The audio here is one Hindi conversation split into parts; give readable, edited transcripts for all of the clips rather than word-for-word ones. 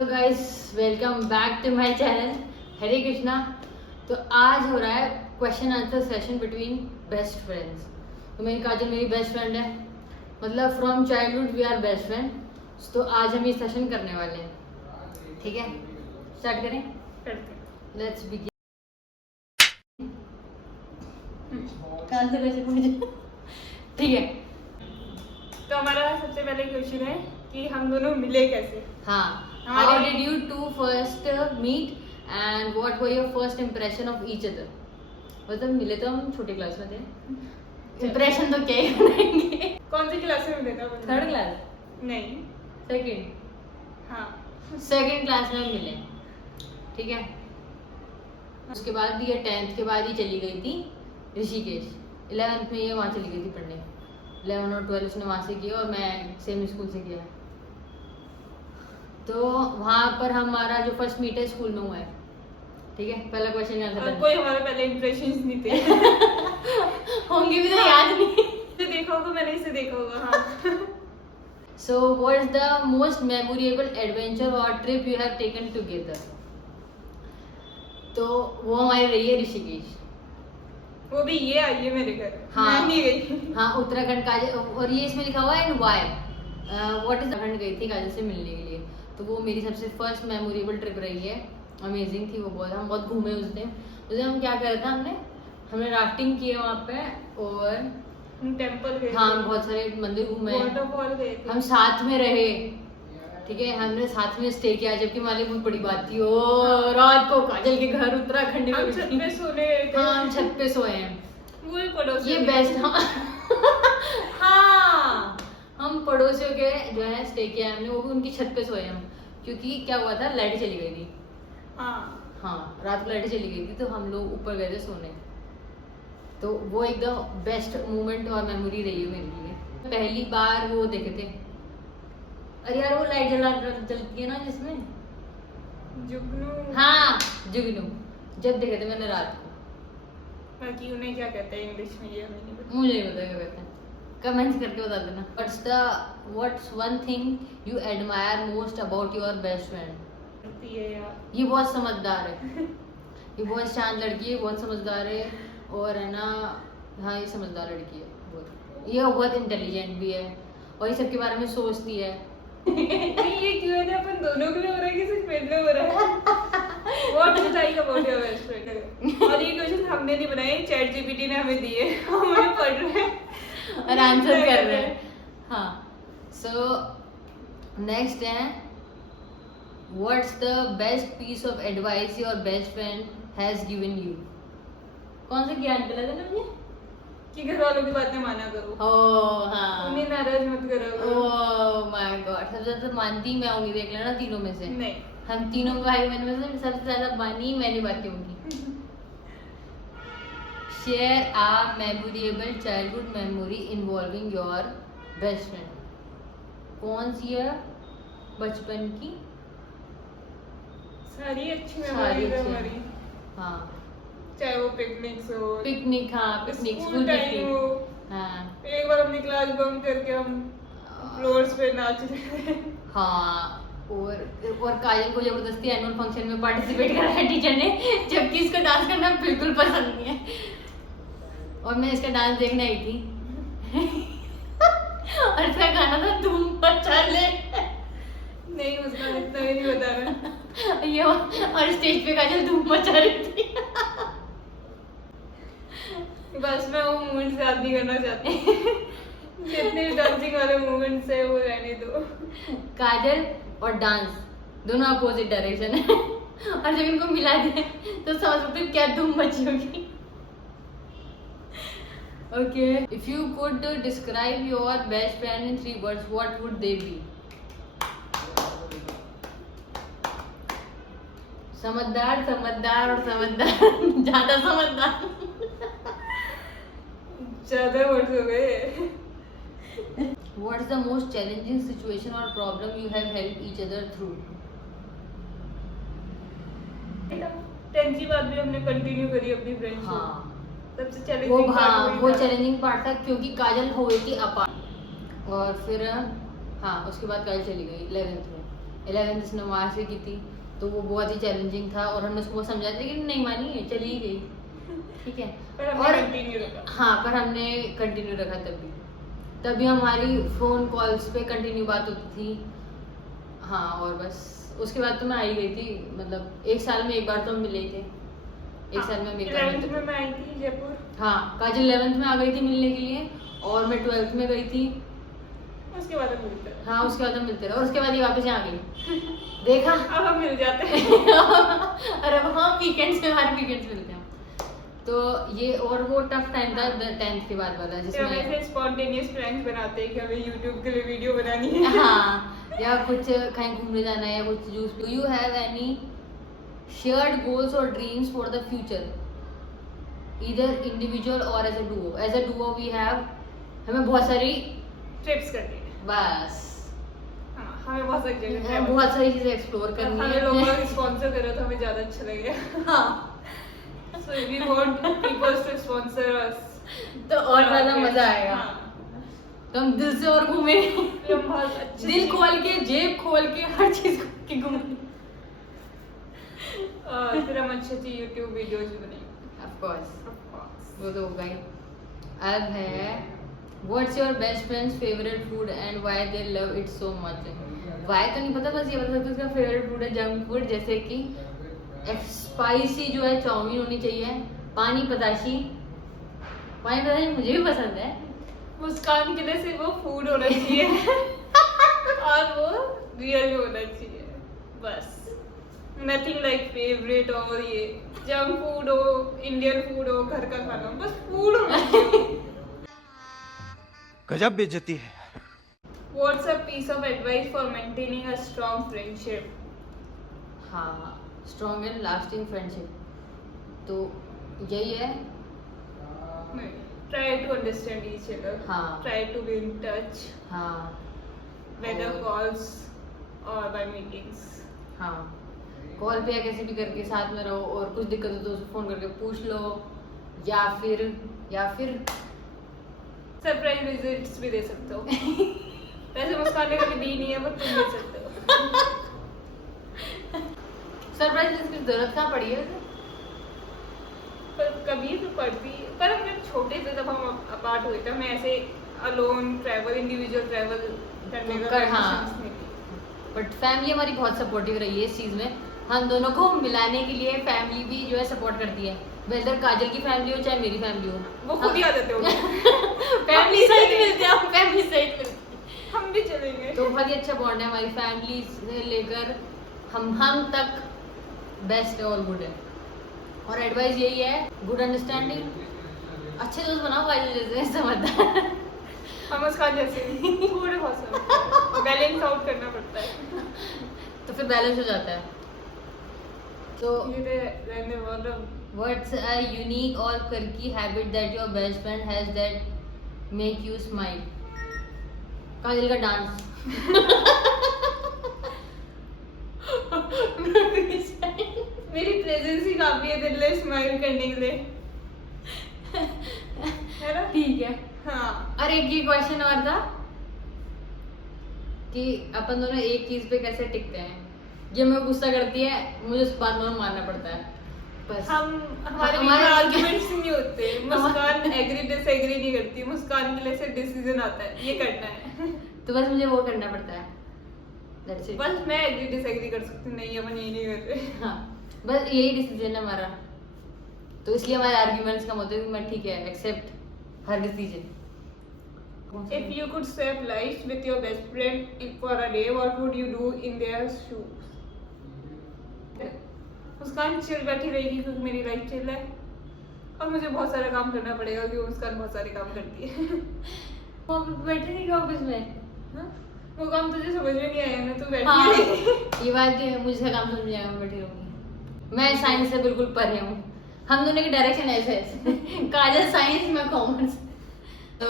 तो guys welcome back to my channel Hare Krishna. तो आज हो रहा है question answer session between best friends. तो मेरी काजल मेरी बेस्ट फ्रेंड है, मतलब from childhood we are best friend. तो आज हम ये सेशन करने वाले हैं, ठीक है? स्टार्ट करें? Let's begin. ठीक है, तो हमारा सबसे पहले क्वेश्चन है कि हम दोनों मिले कैसे। हाँ, how did you two first meet and what were your first impression of each other? मतलब मिले तो हम छोटे क्लास में थे, इंप्रेशन तो क्या ही बनाएंगे। कौन सी क्लास में मिले थे? Third class? नहीं, सेकंड? हाँ सेकंड क्लास में मिले, ठीक है। उसके बाद ये 10th के बाद ही चली गई थी ऋषिकेश। 11th में ये वहाँ चली गई थी पढ़ने। 11 और 12 उसने वहाँ से किया और मैं सेम स्कूल से किया। तो वहाँ पर हमारा जो फर्स्ट मीट है स्कूल में हुआ है, ठीक है। पहला क्वेश्चन आंसर कोई हमारे पहले इंप्रेशंस नहीं थे। होंगे भी तो याद नहीं। इसे देखा होगा, मैंने इसे देखा होगा। हाँ। So what is the most memorable adventure or trip you have taken together? तो वो हमारी रही है ऋषिकेश। वो भी ये आई है मेरे घर। हाँ, मैं नहीं गई। हाँ उत्तराखंड का, और ये इसमें लिखा हुआ है and why what is Uttarakhand गई थी काजल से मिलने के लिए। तो वो मेरी सबसे फर्स्ट मेमोरेबल ट्रिप रही है, अमेजिंग थी वो बहुत। हम बहुत घूमे उस दिन हम क्या कर रहे थे, हमने राफ्टिंग की है वहाँ पे और टेम्पल गए। हाँ बहुत सारे मंदिर घूमे, वाटरफॉल गए। हम साथ में रहे, ठीक है। हमने साथ में स्टे किया, जबकि हमारे लिए बहुत बड़ी बात थी। ओ रात को काजल के घर उत्तराखंड में छत पे सोने। हाँ हम छत पे सोए हैं। वो ही पड़ोसी ये बेस्ट। हाँ हम पड़ोसियों के जो है स्टे किया हमने, वो भी उनकी छत पे सोए हम। क्योंकि क्या हुआ था, लाइट चली गई थी। हाँ रात को लाइट चली गई थी तो हम लोग ऊपर गए थे सोने। तो वो एकदम बेस्ट मोमेंट और मेमोरी रही है मेरे लिए। पहली बार वो देखे थे, अरे यार वो लाइट जलती है ना जिसमें, जुगनू। हाँ जुगनू, जब देखे थे मैंने रात को। बाकी उन्हें क्या कहते हैं इंग्लिश में, ये हमें नहीं पता। मुझे नहीं पता क्या कहते हैं, कमेंट्स करके बता देना। What's one thing you admire most about your best friend? ये बहुत समझदार है। ये बहुत शांत लड़की है, बहुत समझदार है और है ना, हाँ ये समझदार लड़की है बहुत। ये बहुत इंटेलिजेंट भी है और ये सबके बारे में सोचती है। नहीं ये क्यों है, अपन दोनों के लिए हो रहा है कि सिर्फ मेरे लिए हो रहा है? What is like about your best friend? और ये क्वेश्चन हमने नहीं बनाए, चैट जीपीटी ने हमें दिए। हम उन्हें पढ़ रहे हैं और आंसर कर रहे हैं। हाँ सो नेक्स्ट है, what's the best piece of advice your best friend has given you? कौन सा ज्ञान मिला था ना मुझे? कि घर वालों की बातें माना करो। ओह हाँ, उन्हें नाराज मत करो। ओह माय गॉड, सबसे ज्यादा मानती मैं होंगी, देख लेना तीनों में से। नहीं, हम तीनों भाई बहन में से सबसे ज्यादा मानी मैंने बातें होंगी। Share a memorable childhood memory involving your best friend. कौन सी है बचपन की? सारी अच्छी सारी मेमोरीज अच्छी हमारी, हाँ, चाहे वो पिकनिक्स हो, पिकनिक, हाँ पिकनिक, स्कूल स्कूल टाइम हो। पिकनिक, हाँ एक बार हमने क्लास बंक करके हम फ्लोर्स पे नाच रहे थे। हाँ। और काजल को जबरदस्ती एनुअल फंक्शन में पार्टिसिपेट कराया टीचर ने, जबकि इसको डांस करना बिल्कुल पसंद नहीं है और मैं इसका डांस देखने आई थी। और इसका गाना था धूम मचा ले। नहीं उसका इतना ही नहीं बता रहा। ये और स्टेज पे काजल धूम मचा रही थी। बस मैं वो मूवमेंट्स याद नहीं करना चाहती। जितने भी डांसिंग वाले मूवमेंट्स है वो रहने दो। काजल और डांस दोनों अपोजिट डायरेक्शन है। और जब इनको मिला दे तो समझ सकते हो क्या धूम मची होगी। Okay, if you could describe your best friend in 3 words what would they B? समझदार, समझदार और समझदार। ज्यादा समझदार। ज्यादा वर्ड्स हो गए। What is the most challenging situation or problem you have helped each other through? 10th की बात भी हमने कंटिन्यू करी अपनी फ्रेंड्स। हाँ सबसे वो चैलेंजिंग हाँ वो चैलेंजिंग पार्ट था क्योंकि काजल हो गई थी अपार्ट और फिर हाँ उसके बाद काजल चली गई 11th में। 11th इसने वहाँ से की थी, तो वो बहुत ही चैलेंजिंग था और हमने उसको समझाया था कि नहीं मानी है, चली गई, ठीक है। पर हमने कंटिन्यू रखा। हाँ, पर हमने कंटिन्यू रखा तभी हमारी फ़ोन कॉल्स पे कंटिन्यू बात होती थी। हाँ, और बस उसके बाद तो मैं आ ही गई थी, मतलब 1 साल में एक बार तो हम मिले ही थे। 1 साल में हम एक बार 11th में मैं आई थी जयपुर। हाँ, काजल 11th में आ गई थी मिलने के लिए और मैं 12th में गई थी। उसके बाद हम मिलते रहे। हाँ, उसके बाद हम मिलते रहे और उसके बाद ये वापस यहाँ आ गई। देखा, अब हम मिल जाते हैं। अरे हाँ, वीकेंड्स में, हर वीकेंड्स मिलते हैं। तो ये और वो टफ टाइम था 10th के बाद वाला, हम जिसमें ऐसे स्पॉन्टेनियस प्लान्स बनाते हैं कि हमें YouTube के लिए वीडियो बनानी है। हाँ, या कुछ कहीं घूमने जाना है या कुछ use. Do you have any shared goals और dreams for the future, either individual और as a duo we have, हमें बहुत सारी ट्रिप्स करनी है। बस हाँ, हमें बहुत सारी जगह बहुत सारी चीजें एक्सप्लोर करनी हमें है। लोगों का स्पॉन्सर करो तो हमें ज्यादा अच्छा लगेगा। हाँ, So we want people to sponsor us. तो और ज्यादा मजा आएगा। हाँ। तो हम दिल से और घूमे, फिर हम बहुत अच्छे दिल खोल के, जेब खोल के, हर चीज खोल के घूमे। फिर हम अच्छी YouTube वीडियोस भी बनाएंगे। Of course, वो तो होगा ही। अब है What's your best friend's favorite food and why they love it so much? Why तो नहीं पता, बस ये बता सकते उसका फेवरेट फूड है जंक फूड, जैसे कि स्पाइसी जो है चाउमीन होनी चाहिए, पानी पताशी मुझे भी पसंद है। मुस्कान के लिए सिर्फ वो फूड होना चाहिए और वो रियल होना चाहिए, बस। नथिंग लाइक फेवरेट और ये जंक फूड हो, इंडियन फूड हो, घर का खाना हो, बस फूड होना चाहिए। गजब बेइज्जती है। What's a piece of advice for maintaining a strong friendship? हाँ, स्ट्रॉन्ग एंड लास्टिंग फ्रेंडशिप तो यही है। Try to understand each other. हाँ। Try to be in touch. हाँ, Whether और- calls or by meetings. हाँ, कॉल पे या कैसे भी करके साथ में रहो, और कुछ दिक्कत हो तो उसको फोन करके पूछ लो, या फिर सरप्राइज विजिट्स भी दे सकते हो। वैसे मुस्कान ने कभी दी नहीं है, पर तुम दे सकते हो। सरप्राइज की जरूरत कहाँ पड़ी है वैसे? पर कभी तो पड़ती, पर हम जब छोटे थे तब हम अपार्ट हुए थे, हमें ऐसे अलोन ट्रैवल, इंडिविजुअल ट्रैवल करने का हाँ। permissions नहीं थी। बट फैमिली हमारी बहुत सपोर्टिव रही है इस चीज़ में, हम दोनों को मिलाने के लिए फैमिली भी जो है सपोर्ट करती है, वेदर काजल की फैमिली हो चाहे मेरी फैमिली हो, वो खुद ही आ जाते होंगे। फैमिली सहित मिलते हैं, हम फैमिली सहित मिलते हैं। हम भी चलेंगे। तो बहुत ही अच्छा बॉन्ड है हमारी फैमिली से लेकर हम तक, बेस्ट और गुड है। और एडवाइस यही है, गुड अंडरस्टैंडिंग, अच्छे दोस्त बनाओ काजल जैसे, समझदार। हम उसका जैसे थोड़े बहुत सब बैलेंस आउट करना पड़ता है। तो फिर बैलेंस हो जाता है। तो ये रहने वाला What's a unique or quirky habit that your best friend has that make you smile? काजल का डांस। मेरी प्रेजेंस ही काफी है दिल में स्माइल करने के लिए, है ना? ठीक है। हाँ। और एक ये क्वेश्चन और था कि अपन दोनों एक चीज पे कैसे टिकते हैं। ये मैं गुस्सा करती है, मुझे उस बात में मानना पड़ता है, बस। हमारे हमारे- आर्गुमेंट्स नहीं होते। मुस्कान एग्री डिसएग्री नहीं करती, मुस्कान के लिए सिर्फ डिसीजन आता है, ये करना है। तो बस मुझे वो करना पड़ता है, That's it. बस मैं एग्री डिसएग्री कर सकती हूँ, नहीं अपन यही नहीं कर रहे। हाँ, बस यही डिसीजन है हमारा, तो इसलिए हमारे आर्ग्यूमेंट्स कम होते हैं कि मैं ठीक है, एक्सेप्ट हर decision. If you could swap lives with your best friend for a day, what would you do in their shoes? Muskan chill बैठी रहेगी क्योंकि मेरी लाइफ चिल है, और मुझे बहुत सारा काम करना पड़ेगा क्योंकि मुस्कान बहुत सारे काम करती है। वो बैठे नहीं क्या ऑफिस में? हाँ? वो काम तुझे समझ में नहीं आया ना, तू बैठी हाँ, रहेगी। ये बात तो है, मुझे काम समझ आएगा, मैं बैठी रहूंगी। मैं साइंस से बिल्कुल परे हूँ, हम दोनों की डायरेक्शन ऐसे है। काजल साइंस, मैं कॉमर्स। तो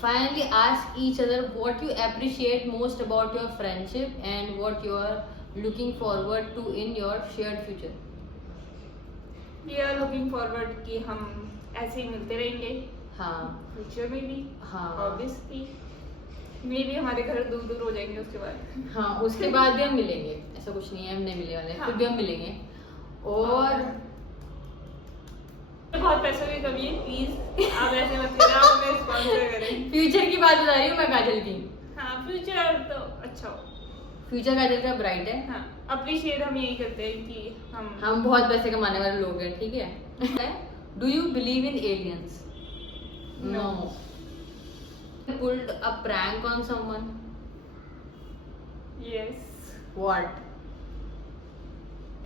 finally ask each other what you appreciate most about your friendship and what you are looking forward to in your shared future. We are looking forward कि हम ऐसे ही मिलते रहेंगे हाँ, फ्यूचर में भी, हाँ। ऑब्वियसली। मे भी हमारे घर दूर दूर हो जाएंगे उसके बाद। हाँ उसके बाद भी हम मिलेंगे, ऐसा कुछ नहीं है हम नहीं मिलने वाले, फिर भी हम मिलेंगे। और बहुत पैसों की कमी है, प्लीज आप ऐसे मत करना, आप हमें स्पॉन्सर करें। फ्यूचर की बात बता रही हूँ मैं काजल की। हाँ फ्यूचर तो अच्छा हो, फ्यूचर काजल का ब्राइट है। हाँ अप्रिशिएट हम यही करते हैं कि हम बहुत पैसे कमाने वाले लोग हैं, ठीक है। Do you believe in aliens? No. Pulled a prank on someone? Yes. What?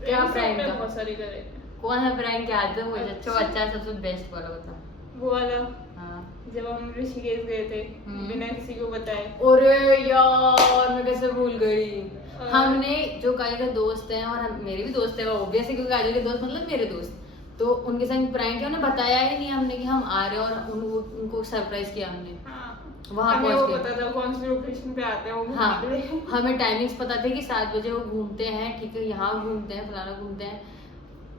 क्या प्रैंक था? बहुत सारी करे। कौन सा प्रैंक याद है मुझे? अच्छा सबसे बेस्ट वाला बता। वो वाला हाँ जब हम ऋषिकेश गए थे बिना किसी को बताए। अरे यार मैं कैसे भूल गई। हमने जो काजल के दोस्त हैं और मेरे भी दोस्त हैं ऑब्वियसली, क्योंकि काजल के दोस्त मतलब मेरे दोस्त, तो उनके साथ प्रैंक किया, उन्हें बताया ही नहीं हमने कि हम आ रहे हैं, और उनको सरप्राइज किया हमने। वहाँ पहुंच के पता था कौन सी लोकेशन पे आते हैं वो। हाँ हमें टाइमिंग्स पता थे कि 7 बजे वो घूमते हैं, ठीक है, यहाँ घूमते हैं, फलाना घूमते हैं।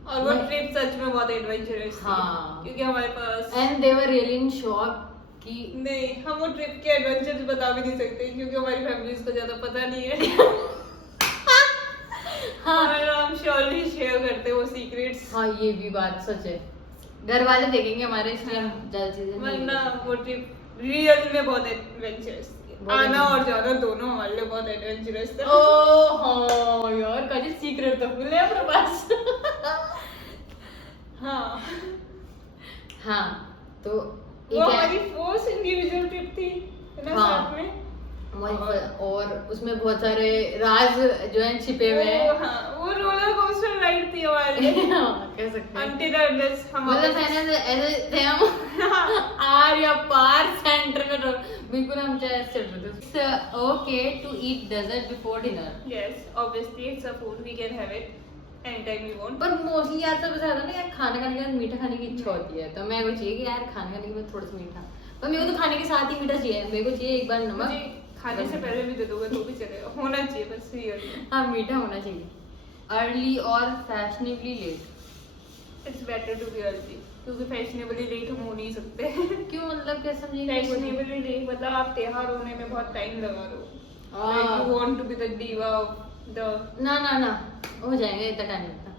और वो ट्रिप सच में बहुत एडवेंचरस थी। हाँ क्योंकि हमारे पास and they were really in shock कि नहीं, हम वो ट्रिप के एडवेंचर्स बता भी नहीं सकते क्योंकि हमारी फैमिलीज को ज्यादा पता नहीं है। हाँ और हम श्योरली शेयर करते हैं वो सीक्रेट्स। हाँ ये भी बात सच है, घर वाले देखेंगे हमारे, इसलिए हम ज्यादा चीजें वरना वो ट्रिप रियल में बहुत एडवेंचरस थी। आना और जाना दोनों हमारे लिए बहुत एडवेंचरस था। ओह हाँ यार काजल सीक्रेट तो भूल गए अपने पास। हाँ हाँ तो वो हमारी फर्स्ट इंडिविजुअल ट्रिप थी ना साथ में। और उसमें बहुत सारे राज जो है छिपे हुए हैं। वो रोलर कोस्टर राइड थी हमारे लिए। कह सकते हैं अंटिल अनलेस हम मतलब ऐसे थे हम आर या पार सेंटर में बिल्कुल हम चल रहे थे। Okay to eat dessert before dinner? Yes obviously it's a food, we can have it any time we want. पर मोस्टली यार सब ज्यादा ना यार खाना खाने के बाद मीठा खाने की इच्छा होती है, तो मैं को चाहिए कि यार खाने खाने के बाद थोड़ा सा मीठा, पर मेरे को तो खाने के साथ ही मीठा चाहिए, मेरे को चाहिए एक बार नमक, खाने से पहले भी दे दोगे तो भी चलेगा, होना चाहिए बस रियल। हाँ मीठा होना चाहिए। अर्ली और fashionably late? It's better to be early, क्योंकि फैशनेबली लेट हम हो नहीं सकते। क्यों मतलब क्या समझिए? फैशनेबली लेट मतलब आप तैयार होने में बहुत टाइम लगा रहे हो, like you want to be the diva of the. ना ना ना हो जाएगा, इतना टाइम लगता।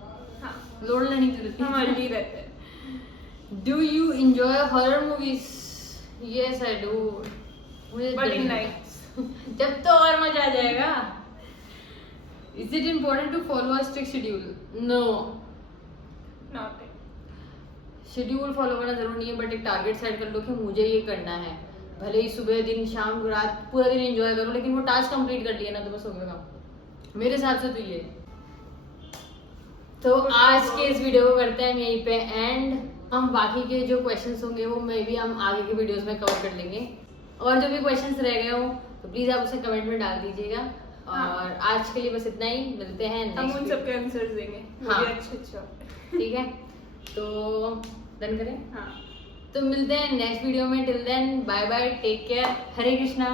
हाँ लोड लेने की जरूरत हम अर्ली रहते हैं। Do you enjoy horror movies? Yes I do, मुझे बट इन नाइट जब तो और मजा आ जाएगा। Is it important to follow a strict schedule? No. Not it. Schedule follow करना जरूरी नहीं है, बट एक टारगेट सेट कर लो कि मुझे ये करना है, भले ही सुबह दिन शाम रात पूरा दिन एंजॉय करो, लेकिन वो टास्क कंप्लीट कर लिया ना तो बस हो गया काम मेरे हिसाब से। तो ये तो आज के इस वीडियो को करते हैं हम यहीं पे एंड। हम बाकी के जो क्वेश्चंस होंगे वो मे भी हम आगे के वीडियोस में कवर कर लेंगे, और जो भी क्वेश्चंस रह गए हो तो प्लीज आप उसे कमेंट में डाल दीजिएगा। और आज के लिए बस इतना ही, मिलते हैं हम उन सबके आंसर्स देंगे। हाँ अच्छा ठीक है, तो डन करें। हाँ तो मिलते हैं नेक्स्ट वीडियो में, till then bye bye, take care, Hare Krishna.